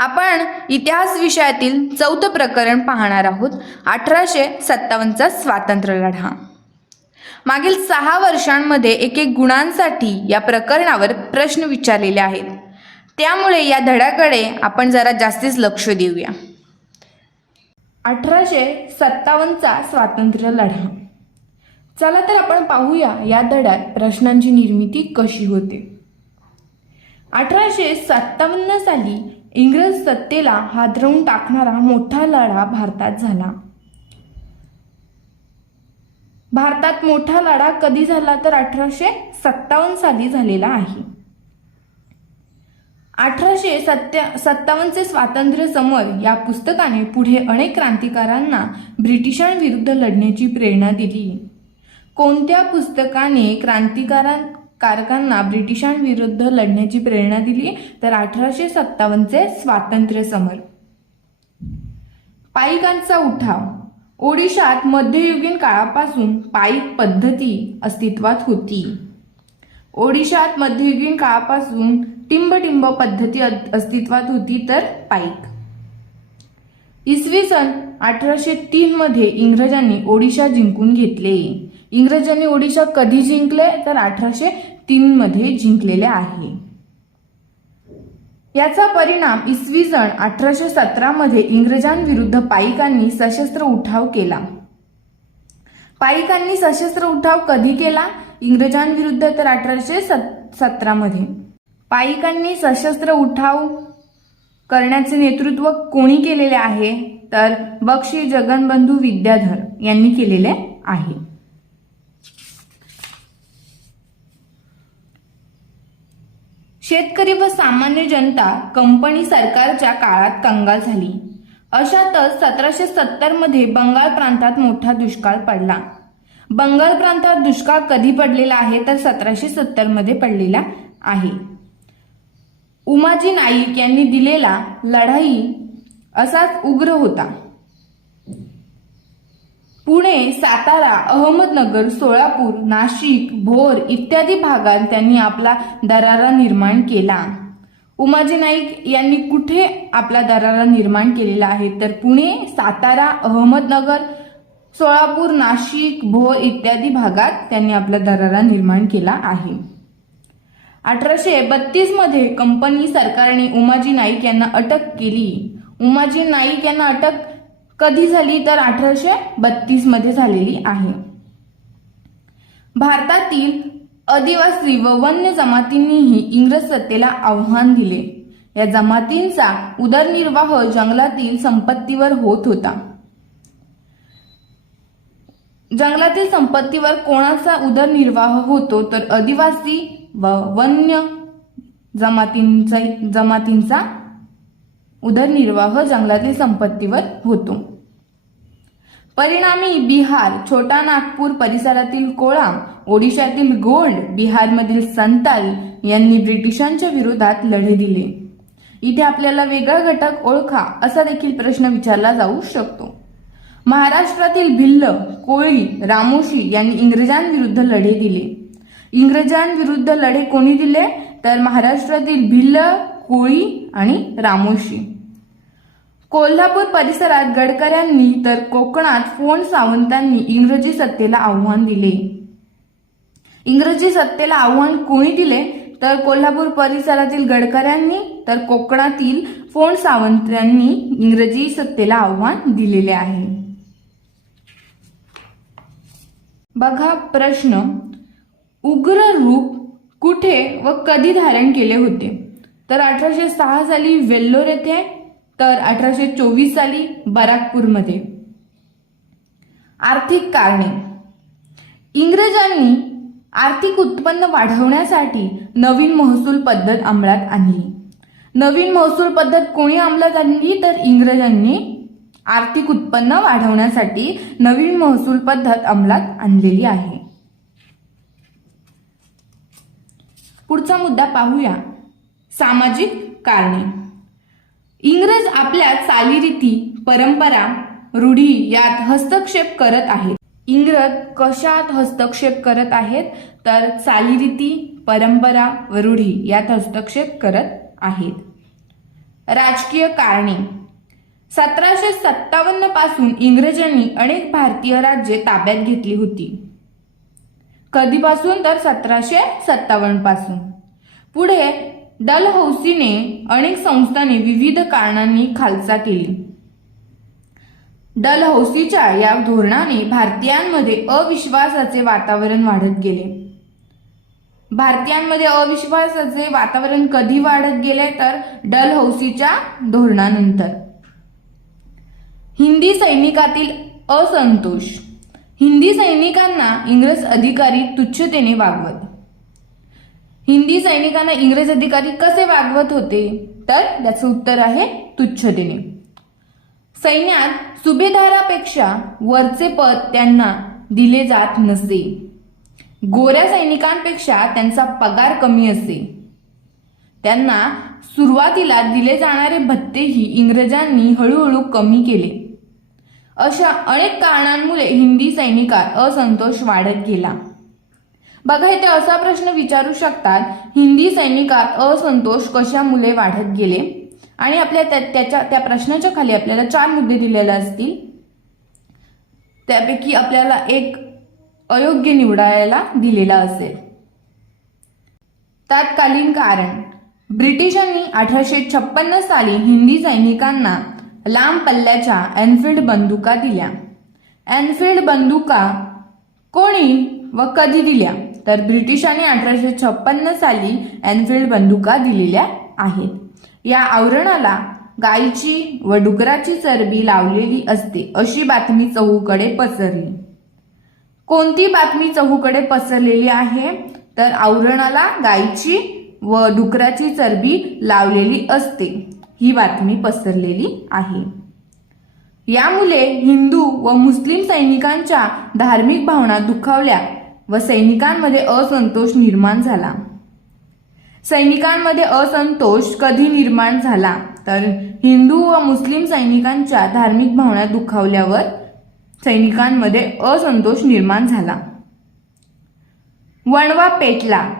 आपण इतिहास विषयातील चौथं प्रकरण पाहणार आहोत. अठराशे सत्तावन्नचा स्वातंत्र्य लढा. मागील सहा वर्षांमध्ये एक एक गुणांसाठी या प्रकरणावर प्रश्न विचारलेले आहेत. त्यामुळे या धड्याकडे आपण जरा जास्तीच लक्ष देऊया. अठराशे सत्तावन्नचा स्वातंत्र्य लढा. चला तर आपण पाहूया या धड्यात प्रश्नांची निर्मिती कशी होते. अठराशे सत्तावन्न साली इंग्रज सत्तेला हादरवून टाकणारा मोठा लढा भारतात झाला. भारतात मोठा लढा कधी झाला तर अठराशे सत्तावन्न साली झालेला आहे. अठराशे सत्या सत्तावन्नचे स्वातंत्र्य समर या पुस्तकाने पुढे अनेक क्रांतिकारांना ब्रिटिशांविरुद्ध लढण्याची प्रेरणा दिली. कोणत्या पुस्तकाने क्रांतिकारां कारकांना ब्रिटिशांविरुद्ध लढण्याची प्रेरणा दिली तर अठराशे सत्तावन्नचे स्वातंत्र्य समर. पाईकांचा उठाव. ओडिशात मध्ययुगीन काळापासून पाईक पद्धती अस्तित्वात होती. ओडिशात मध्ययुगीन काळापासून टिंबटिंब पद्धती अस्तित्वात होती तर पाईक इसवी सन अठराशे तीन मध्ये इंग्रजांनी ओडिशा जिंकून घेतले. इंग्रजांनी ओडिशा कधी जिंकले? तर अठराशे तीनमध्ये जिंकलेले आहे. याचा परिणाम इसवी सन अठराशे सतरामध्ये इंग्रजांविरुद्ध पाईकांनी सशस्त्र उठाव केला. पाईकांनी सशस्त्र उठाव कधी केला? इंग्रजांविरुद्ध तर अठराशे सत सतरामध्ये. पायिकांनी सशस्त्र उठाव करण्याचे नेतृत्व कोणी केलेले आहे? तर बक्षी जगनबंधू विद्याधर यांनी केलेले आहे. शेतकरी व सामान्य जनता कंपनी सरकारच्या काळात कंगाल झाली. अशातच सतराशे सत्तरमध्ये बंगाल प्रांतात मोठा दुष्काळ पडला. बंगाल प्रांतात दुष्काळ कधी पडलेला आहे तर सतराशे सत्तरमध्ये पडलेला आहे. उमाजी नाईक यांनी दिलेला लढाई असाच उग्र होता. पुणे सातारा अहमदनगर सोलापूर नाशिक भोर इत्यादी भागात त्यांनी आपला दरारा निर्माण केला. उमाजी नाईक यांनी कुठे आपला दरारा निर्माण केलेला आहे? तर पुणे सातारा अहमदनगर सोलापूर नाशिक भोर इत्यादी भागात त्यांनी आपला दरारा निर्माण केला आहे. अठराशे बत्तीसमध्ये कंपनी सरकारने उमाजी नाईक यांना अटक केली. उमाजी नाईक यांना अटक कधी झाली तर अठराशे बत्तीसमध्ये झालेली आहे. भारतातील आदिवासी व वन्य जमातींनीही इंग्रज सत्तेला आव्हान दिले. या जमातींचा उदरनिर्वाह जंगलातील संपत्तीवर होत होता. जंगलातील संपत्तीवर कोणाचा उदरनिर्वाह होतो तर आदिवासी व वन्य जमातींचा जमातींचा उदरनिर्वाह जंगलातील संपत्तीवर होतो. परिणामी बिहार छोटा नागपूर परिसरातील कोळा ओडिशातील गोंड बिहारमधील संताल यांनी ब्रिटिशांच्या विरोधात लढे दिले. इथे आपल्याला वेगळा घटक ओळखा असा देखील प्रश्न विचारला जाऊ शकतो. महाराष्ट्रातील भिल्ल कोळी रामोशी यांनी इंग्रजांविरुद्ध लढे दिले. इंग्रजांविरुद्ध लढे कोणी दिले? तर महाराष्ट्रातील भिल्ल कोळी आणि रामोशी. कोल्हापूर परिसरात गडकऱ्यांनी तर कोकणात फोंड सावंतांनी इंग्रजी सत्तेला आव्हान दिले. इंग्रजी सत्तेला आव्हान कोणी दिले? तर कोल्हापूर परिसरातील गडकऱ्यांनी तर कोकणातील फोंड सावंतांनी इंग्रजी सत्तेला आव्हान दिलेले आहे. बघा प्रश्न. उग्र रूप कुठे व कधी धारण केले होते? तर अठराशे सहा साली वेल्लोर येथे तर अठराशे चोवीस साली बराकपूरमध्ये. आर्थिक कारणे. इंग्रजांनी आर्थिक उत्पन्न वाढवण्यासाठी नवीन महसूल पद्धत अंमलात आणली. नवीन महसूल पद्धत कोणी अंमलात आणली? तर इंग्रजांनी आर्थिक उत्पन्न वाढवण्यासाठी नवीन महसूल पद्धत अंमलात आणलेली आहे. पुढचा मुद्दा पाहूया. सामाजिक कारणे. इंग्रज आपल्या चालीरीती परंपरा रूढी यात हस्तक्षेप करत आहेत. इंग्रज कशात हस्तक्षेप करत आहेत? तर चालीरीती परंपरा व रूढी यात हस्तक्षेप करत आहेत. राजकीय कारणे. सतराशे सत्तावन्नपासून इंग्रजांनी अनेक भारतीय राज्ये ताब्यात घेतली होती. कधीपासून? तर सतराशे सत्तावन्नपासून. पुढे डलहौसीने अनेक संस्थांनी विविध कारणांनी खालसा केली. डलहौसीच्या या धोरणाने भारतीयांमध्ये अविश्वासाचे वातावरण वाढत गेले. भारतीयांमध्ये अविश्वासाचे वातावरण कधी वाढत गेले तर डलहौसीच्या धोरणानंतर? हिंदी सैनिकातील असंतोष. हिंदी सैनिकांना इंग्रज अधिकारी तुच्छतेने वागवत. हिंदी सैनिकांना इंग्रज अधिकारी कसे वागवत होते? तर त्याचं उत्तर आहे तुच्छतेने. सैन्यात सुभेदारापेक्षा वरचे पद त्यांना दिले जात नसे. गोऱ्या सैनिकांपेक्षा त्यांचा पगार कमी असे. त्यांना सुरुवातीला दिले जाणारे भत्तेही इंग्रजांनी हळूहळू कमी केले. अशा अनेक कारणांमुळे हिंदी सैनिकात असंतोष वाढत गेला. बघा इथे असा प्रश्न विचारू शकतात हिंदी सैनिकात असंतोष कशामुळे वाढत गेले? आणि आपल्या त्या त्याच्या त्या प्रश्नाच्या खाली आपल्याला चार मुद्दे दिलेले असतील. त्यापैकी आपल्याला एक अयोग्य निवडायला दिलेला असेल. तत्कालीन कारण. ब्रिटिशांनी अठराशे छप्पन्न साली हिंदी सैनिकांना लांब पल्ल्याच्या एनफिल्ड बंदुका दिल्या. एनफिल्ड बंदुका कोणी व कधी दिल्या? तर ब्रिटिशांनी अठराशे छप्पन्न साली एनफिल्ड बंदुका दिलेल्या आहेत. या आवरणाला गायीची व डुकराची चरबी लावलेली असते अशी बातमी चहूकडे पसरली. कोणती बातमी चहूकडे पसरलेली आहे? तर आवरणाला गायीची व डुकराची चरबी लावलेली असते ही बातमी पसरलेली आहे. यामुळे हिंदू व मुस्लिम सैनिकांच्या धार्मिक भावना दुखावल्या. व सैनिकांमध्ये असंतोष निर्माण झाला. सैनिकांमध्ये असंतोष कधी निर्माण झाला? तर हिंदू व मुस्लिम सैनिकांच्या धार्मिक भावना दुखावल्यावर सैनिकांमध्ये असंतोष निर्माण झाला. वणवा पेटला.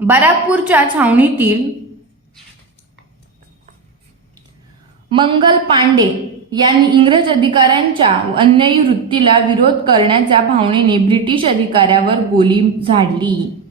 बराकपूरच्या छावणीतील मंगल पांडे यांनी इंग्रज अधिकाऱ्यांच्या अन्यायी वृत्तीला विरोध करण्याच्या भावनेने ब्रिटिश अधिकाऱ्यावर गोली झाडली.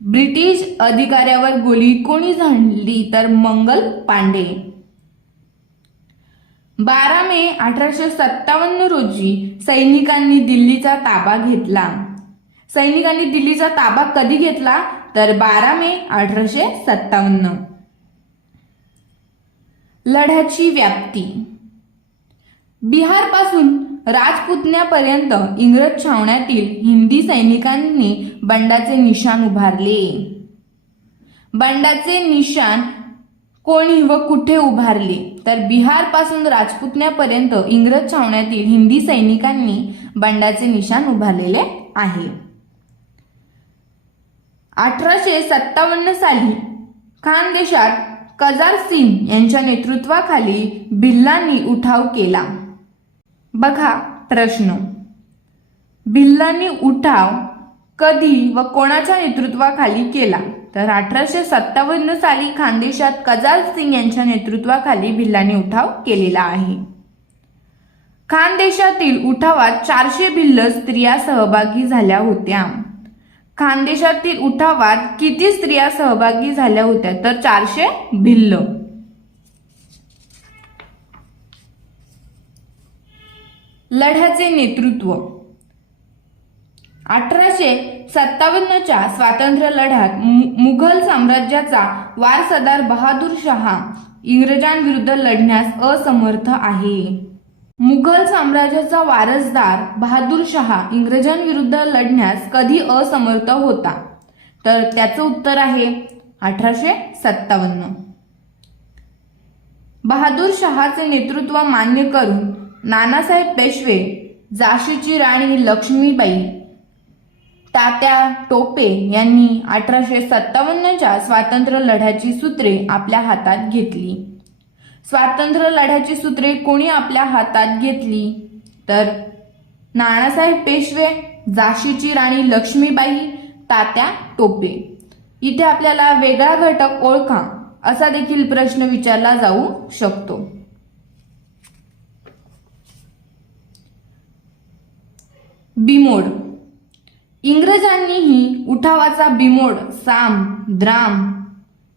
ब्रिटिश अधिकाऱ्यावर गोली कोणी झाडली तर मंगल पांडे? बारा मे अठराशे सत्तावन्न रोजी सैनिकांनी दिल्लीचा ताबा घेतला. सैनिकांनी दिल्लीचा ताबा कधी घेतला? तर बारा मे अठराशे सत्तावन्न. लढ्याची व्याप्ती. बिहारपासून राजपुतण्यापर्यंत इंग्रज छावण्यातील हिंदी सैनिकांनी बंडाचे निशाण उभारले. बंडाचे निशाण कोणी व कुठे उभारले? तर बिहारपासून राजपुतण्यापर्यंत इंग्रज छावण्यातील हिंदी सैनिकांनी बंडाचे निशाण उभारलेले आहे. अठराशे सत्तावन्न साली खानदेशात कजार सिंग यांच्या नेतृत्वाखाली भिल्लांनी उठाव केला. बघा प्रश्न. भिल्लांनी उठाव कधी व कोणाच्या नेतृत्वाखाली केला? तर अठराशे सत्तावन्न साली खानदेशात कजाल सिंग यांच्या नेतृत्वाखाली भिल्लांनी उठाव केलेला आहे. खानदेशातील उठावात चारशे भिल्ल स्त्रिया सहभागी झाल्या होत्या. खानदेशातील उठावात किती स्त्रिया सहभागी झाल्या होत्या? तर चारशे भिल्ल. लढ्याचे नेतृत्व. अठराशे सत्तावन्नच्या स्वातंत्र्य लढ्यात मु- मुघल साम्राज्याचा वारसदार बहादूर शहा इंग्रजांविरुद्ध लढण्यास असमर्थ आहे. मुघल साम्राज्याचा वारसदार बहादूर शहा इंग्रजांविरुद्ध लढण्यास कधी असमर्थ होता? तर त्याचं उत्तर आहे अठराशे सत्तावन्न. बहादूर शहाचे नेतृत्व मान्य करून नानासाहेब पेशवे झाशीची राणी लक्ष्मीबाई तात्या टोपे यांनी अठराशे सत्तावन्नच्या स्वातंत्र्य लढ्याची सूत्रे आपल्या हातात घेतली. स्वातंत्र्य लढ्याची सूत्रे कोणी आपल्या हातात घेतली? तर नानासाहेब पेशवे झाशीची राणी लक्ष्मीबाई तात्या टोपे. इथे आपल्याला वेगळा घटक ओळखा असा देखील प्रश्न विचारला जाऊ शकतो. बिमोड. इंग्रजांनीही उठावाचा बिमोड साम द्राम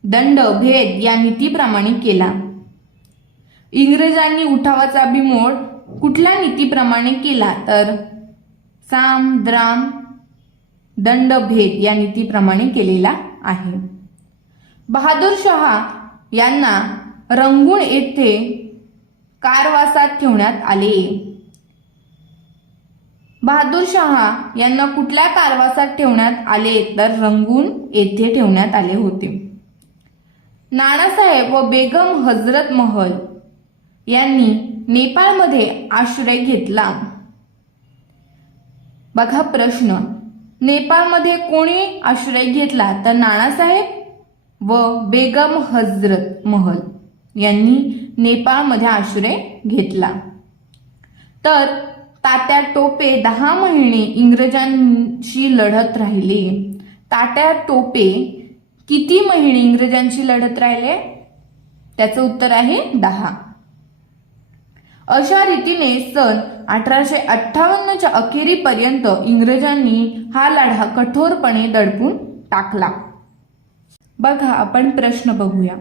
दंड भेद या नीतीप्रमाणे केला. इंग्रजांनी उठावाचा बिमोड कुठल्या नीतीप्रमाणे केला तर? साम द्राम दंड भेद या नीतीप्रमाणे केलेला आहे. बहादूर शहा यांना रंगून येथे कारवासात ठेवण्यात आले. बहादूर शहा यांना कुठल्या कारवासात ठेवण्यात आले तर रंगून येथे ठेवण्यात आले होते. नानासाहेब व बेगम हजरत महल यांनी नेपाळमध्ये आश्रय घेतला. बघा प्रश्न. नेपाळमध्ये कोणी आश्रय घेतला तर नानासाहेब व बेगम हजरत महल यांनी नेपाळमध्ये आश्रय घेतला. तर तात्या टोपे दहा महिने इंग्रजांशी लढत राहिले. तात्या टोपे किती महिने इंग्रजांशी लढत राहिले? त्याचं उत्तर आहे दहा. अशा रीतीने सन अठराशे अठ्ठावन्नच्या अखेरीपर्यंत इंग्रजांनी हा लढा कठोरपणे दडपून टाकला. बघा आपण प्रश्न बघूया.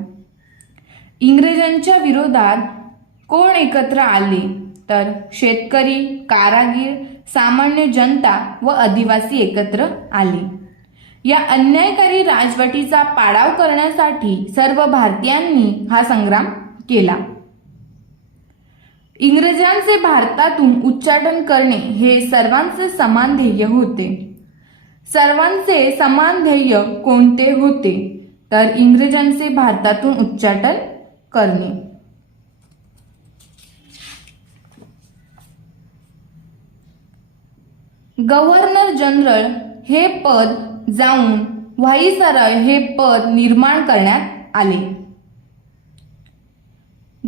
इंग्रजांच्या विरोधात कोण एकत्र आले? तर शेतकरी कारागीर सामान्य जनता व आदिवासी एकत्र आले. या अन्यायकारी राजवटीचा पाडाव करण्यासाठी सर्व भारतीयांनी हा संग्राम केला. इंग्रजांचे भारतातून उच्चाटन करणे हे सर्वांचे समान ध्येय होते. सर्वांचे समान ध्येय कोणते होते? तर इंग्रजांचे भारतातून उच्चाटन करणे. गव्हर्नर जनरल हे पद जाऊन व्हाईसरॉय हे पद निर्माण करण्यात आले.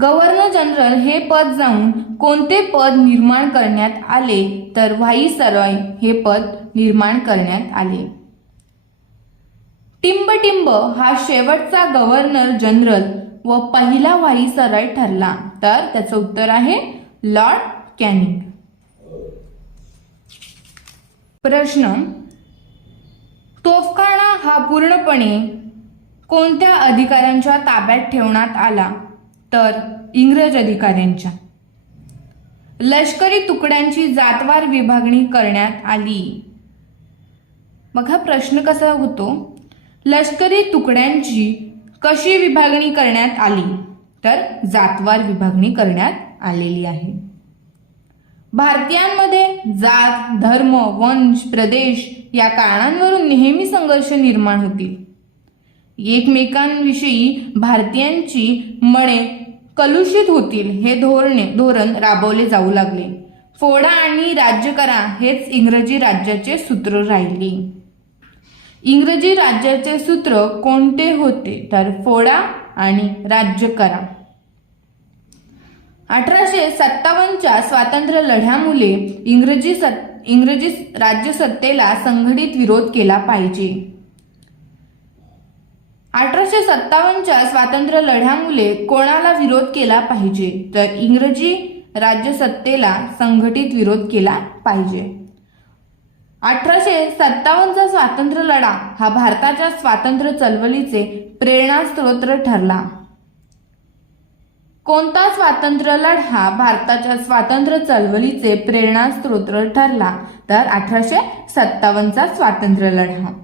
गव्हर्नर जनरल हे पद जाऊन कोणते पद निर्माण करण्यात आले तर व्हाईसरॉय हे पद निर्माण करण्यात आले. टिंबटिंब हा शेवटचा गव्हर्नर जनरल व पहिला व्हाईसरॉय ठरला. तर त्याचं उत्तर आहे लॉर्ड कॅनिंग. प्रश्न. तोफखाना हा पूर्णपणे कोणत्या अधिकाऱ्यांच्या ताब्यात ठेवण्यात आला? तर इंग्रज अधिकाऱ्यांच्या. लष्करी तुकड्यांची जातवार विभागणी करण्यात आली. बघा प्रश्न कसा होतो? लष्करी तुकड्यांची कशी विभागणी करण्यात आली? तर जातवार विभागणी करण्यात आलेली आहे. भारतीयांमध्ये जात धर्म वंश प्रदेश या कारणांवरून नेहमी संघर्ष निर्माण होतील. एकमेकांविषयी भारतीयांची मने कलुषित होतील हे धोरणे धोरण राबवले जाऊ लागले. फोडा आणि राज्य करा हेच इंग्रजी राज्याचे सूत्र राहिले. इंग्रजी राज्याचे सूत्र कोणते होते? तर फोडा आणि राज्य करा. अठराशे सत्तावन्नच्या स्वातंत्र्य लढ्यामुळे इंग्रजी सत् इंग्रजी राज्यसत्तेला संघटित विरोध केला पाहिजे. अठराशे सत्तावन्नच्या स्वातंत्र्य लढ्यामुळे कोणाला विरोध केला पाहिजे? तर इंग्रजी राज्यसत्तेला संघटित विरोध केला पाहिजे. अठराशे सत्तावन्नचा स्वातंत्र्य लढा हा भारताच्या स्वातंत्र्य चळवळीचे प्रेरणास्त्रोत ठरला. कोणता स्वातंत्र्य लढा भारताच्या स्वातंत्र्य चळवळीचे प्रेरणास्त्रोत ठरला? तर अठराशे सत्तावन्नचा स्वातंत्र्य लढा.